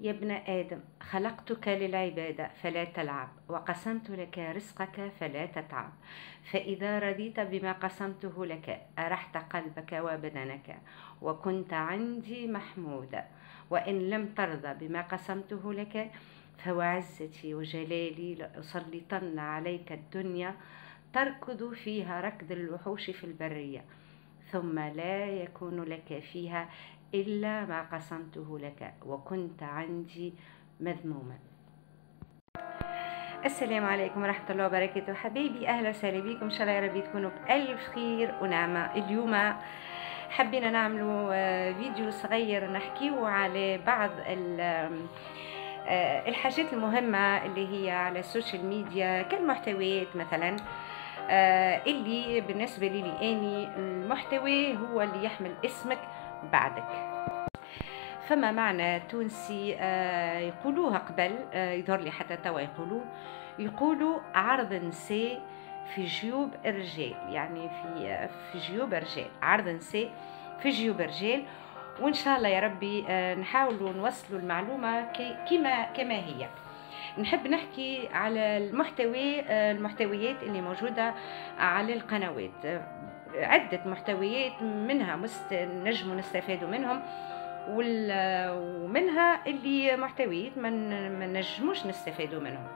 يا ابن آدم، خلقتك للعبادة فلا تلعب، وقسمت لك رزقك فلا تتعب. فإذا رضيت بما قسمته لك أرحت قلبك وبدنك، وكنت عندي محمودا. وإن لم ترضى بما قسمته لك فوعزتي وجلالي لأسلطن عليك الدنيا تركض فيها ركض الوحوش في البرية، ثم لا يكون لك فيها إلا ما قسمته لك، وكنت عندي مذموما. السلام عليكم ورحمة الله وبركاته حبايبي، أهلا وسهلا بكم. إن شاء الله يا رب تكونوا بألف خير ونعمة. اليوم حبينا نعملوا فيديو صغير نحكيه على بعض الحاجات المهمة اللي هي على السوشيال ميديا كالمحتويات مثلا، اللي بالنسبة لي أني المحتوى هو اللي يحمل اسمك بعدك. فما معنى تونسي يقولوها قبل، يظهر لي حتى توا يقولوا عرض نساء في جيوب الرجال، يعني في جيوب الرجال، عرض نساء في جيوب الرجال. وإن شاء الله يا ربي نحاولوا نوصلوا المعلومة كما هي. نحب نحكي على المحتويات اللي موجودة على القنوات، عدة محتويات منها نجموا نستفادوا منهم، ومنها اللي محتويات ما نجموش نستفادوا منهم.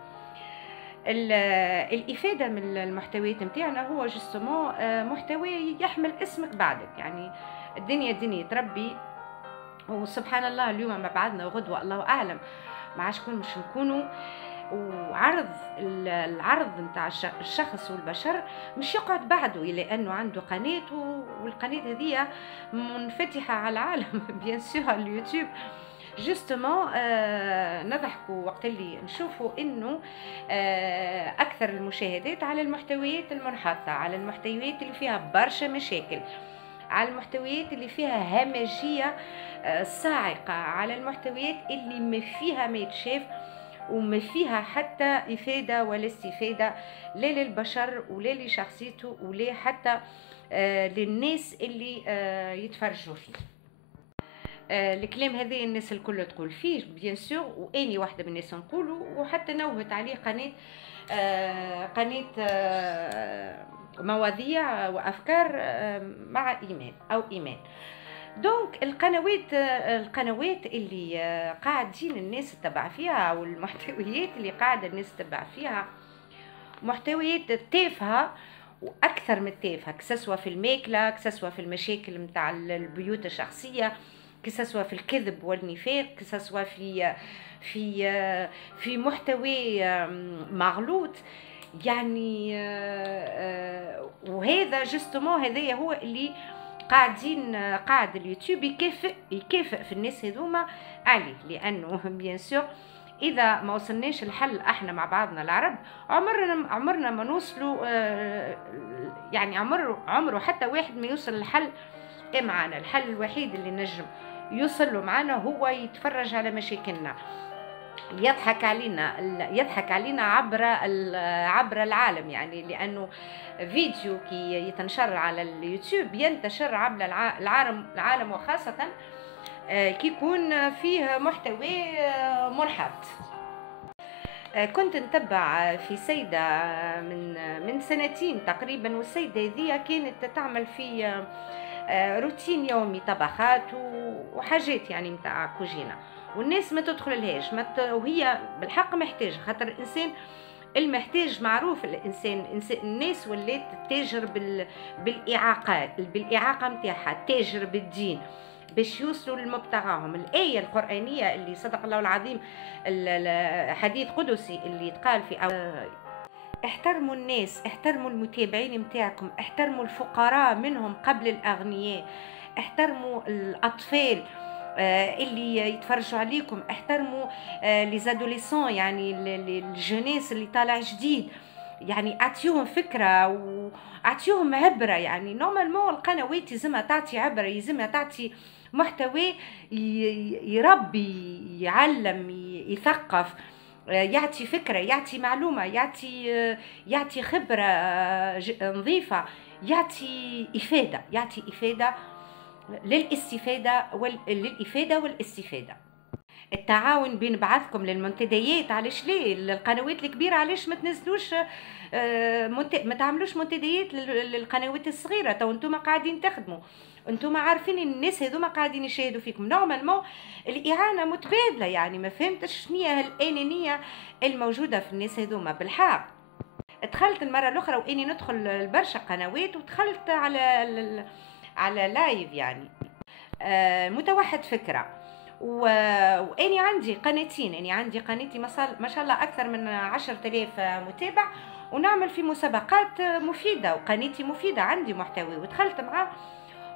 الإفادة من المحتويات متاعنا هو جستمون محتوى يحمل اسمك بعدك، يعني الدنيا تربي، وسبحان الله اليوم ما بعدنا وغدوة الله أعلم ما عادش مش نكونوا. وعرض العرض نتاع الشخص والبشر مش يقعد بعده، لانه عنده قناه، والقناه هذه منفتحه على العالم بيان سور اليوتيوب. جوستومون نضحكوا وقت اللي نشوفوا انه اكثر المشاهدات على المحتويات المنحطه، على المحتويات اللي فيها برشا مشاكل، على المحتويات اللي فيها همجيه صاعقه، على المحتويات اللي ما فيها ما يتشاف وما فيها حتى إفادة ولا استفادة، لا للبشر ولا لشخصيته ولا حتى للناس اللي يتفرجوا فيه. الكلام هذا الناس الكل تقول فيه بيان سور، واني واحده من الناس نقوله، وحتى نوهت عليه قناه مواضيع وافكار مع ايمان. دونك القنوات اللي قاعدين الناس تتبع فيها، والمحتويات اللي قاعده الناس تتبع فيها محتويات تافهه واكثر من تافهه، كسسوا في الماكله، كسسوا في المشاكل نتاع البيوت الشخصيه، كسسوا في الكذب والنفاق، كسسوا في محتوى مغلوط يعني. وهذا جستمون هذايا هو اللي قاعد اليوتيوب يكافئ في الناس هذوما عليه، لانه بيان سور اذا ما وصلناش الحل احنا مع بعضنا العرب عمرنا ما نوصلوا، يعني عمره حتى واحد ما يوصل الحل معنا. الحل الوحيد اللي نجم يوصل له معنا هو يتفرج على مشاكلنا، يضحك علينا عبر العالم، يعني لانه فيديو كي يتنشر على اليوتيوب ينتشر عبر العالم، وخاصة كي يكون فيه محتوى منحط. كنت نتبع في سيدة من سنتين تقريبا، والسيدة هذه كانت تعمل في روتين يومي، طبخات وحاجات يعني متاع كوجينة، والناس ما تدخل لهاش وهي بالحق محتاجة، خاطر الإنسان المحتاج معروف، الناس ولات تاجر بالإعاقة متاعها، تاجر بالدين باش يوصلوا لمبتغاهم. الآية القرآنية اللي صدق الله العظيم، حديث قدسي اللي يتقال في احترموا الناس، احترموا المتابعين متاعكم، احترموا الفقراء منهم قبل الأغنياء، احترموا الأطفال اللي يتفرجوا عليكم، احترموا ليزادوليسون، يعني الجناس اللي طالع جديد، يعني اعطيوهم فكره واعطيوهم عبره. يعني نورمالمون القنوات يلزمها تعطي عبره، يلزمها تعطي محتوى يربي، يعلم، يثقف، يعطي فكره، يعطي معلومه، يعطي خبره نظيفه، يعطي افاده للإفادة والاستفادة. التعاون بين بعضكم للمنتديات. علاش ليه القنوات الكبيره علاش ما تنزلوش ما تعملوش منتديات للقنوات الصغيره؟ تو انتم قاعدين تخدموا، انتم عارفين ان الناس هذوما قاعدين يشاهدوا فيكم، نورمالمون الاعانه متبادله. يعني ما فهمتش شنو هي الانانيه الموجوده في الناس هذوما بالحق. دخلت المره الاخرى واني ندخل برشا قنوات، ودخلت على لايف يعني متوحد فكره، واني عندي قناتين. اني عندي قناتي ما شاء الله اكثر من 10,000 متابع، ونعمل في مسابقات مفيده، وقناتي مفيده عندي محتوى. ودخلت معاه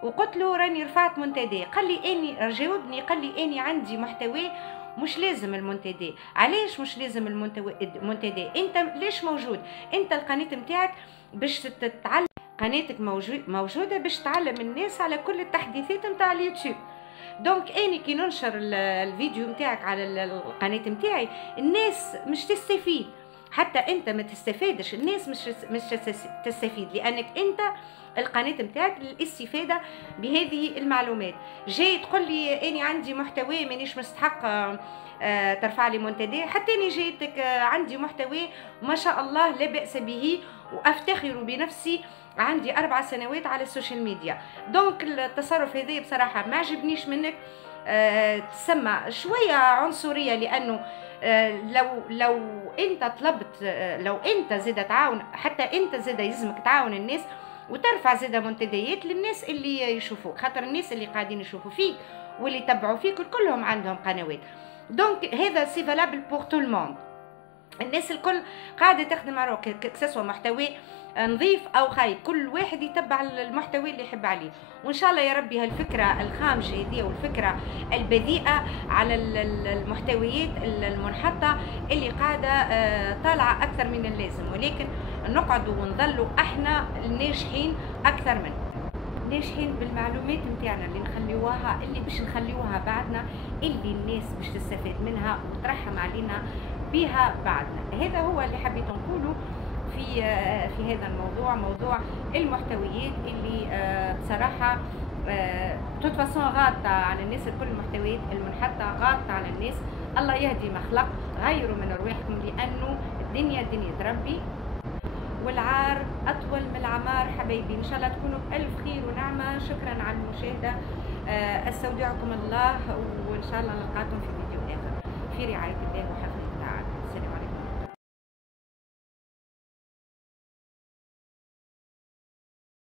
وقلت له راني رفعت منتدى، قال لي اني جاوبني قال لي اني عندي محتوى مش لازم المنتدى. علاش مش لازم المنتدى؟ انت ليش موجود؟ انت القناه نتاعك باش تتعلم، قناتك موجوده باش تعلم الناس على كل التحديثات نتاع اليوتيوب. دونك اني كي ننشر الفيديو نتاعك على القناه نتاعي الناس مش تستفيد، حتى انت ما تستفادش، الناس مش تستفيد، لانك انت القناه نتاعك للاستفاده بهذه المعلومات. جاي تقول لي اني عندي محتوى مانيش مستحق ترفع لي منتدى، حتى اني جيتك عندي محتوى ما شاء الله لا باس به، وافتخر بنفسي عندي 4 سنوات على السوشيال ميديا. دونك التصرف هذا بصراحه ما عجبنيش منك. تسمى شويه عنصريه، لانه لو انت طلبت، لو انت زاد تعاون، حتى انت زاد يلزمك تعاون الناس وترفع زاد منتديات للناس اللي يشوفوك، خاطر الناس اللي قاعدين يشوفوا فيك واللي يتبعوا فيك كلهم عندهم قنوات. دونك هذا سي فالابل بور تو الموند. الناس الكل قاعده تخدم على كسوا محتوى نظيف او خايب، كل واحد يتبع المحتوى اللي يحب عليه. وان شاء الله يا ربي هالفكره الخامجه هذه والفكره البذيئه على المحتويات المنحطه اللي قاعده طالعه اكثر من اللازم، ولكن نقعدوا ونظلوا احنا الناجحين اكثر منهم، ناجحين بالمعلومات نتاعنا اللي نخليوها، اللي باش نخليوها بعدنا، اللي الناس باش تستفاد منها وترحم علينا بها بعدنا. هذا هو اللي حبيت نقوله في هذا الموضوع، موضوع المحتويات اللي بصراحه توتفاسون غاطه على الناس الكل. المحتويات المنحطه غاطه على الناس. الله يهدي ما خلق، غيروا من ارواحكم، لانه الدنيا دنيا ربي والعار اطول من العمار. حبايبي ان شاء الله تكونوا بالف خير ونعمه. شكرا على المشاهده، استودعكم الله، وان شاء الله نلقاكم في فيديو اخر. في رعايه الله وحفظه.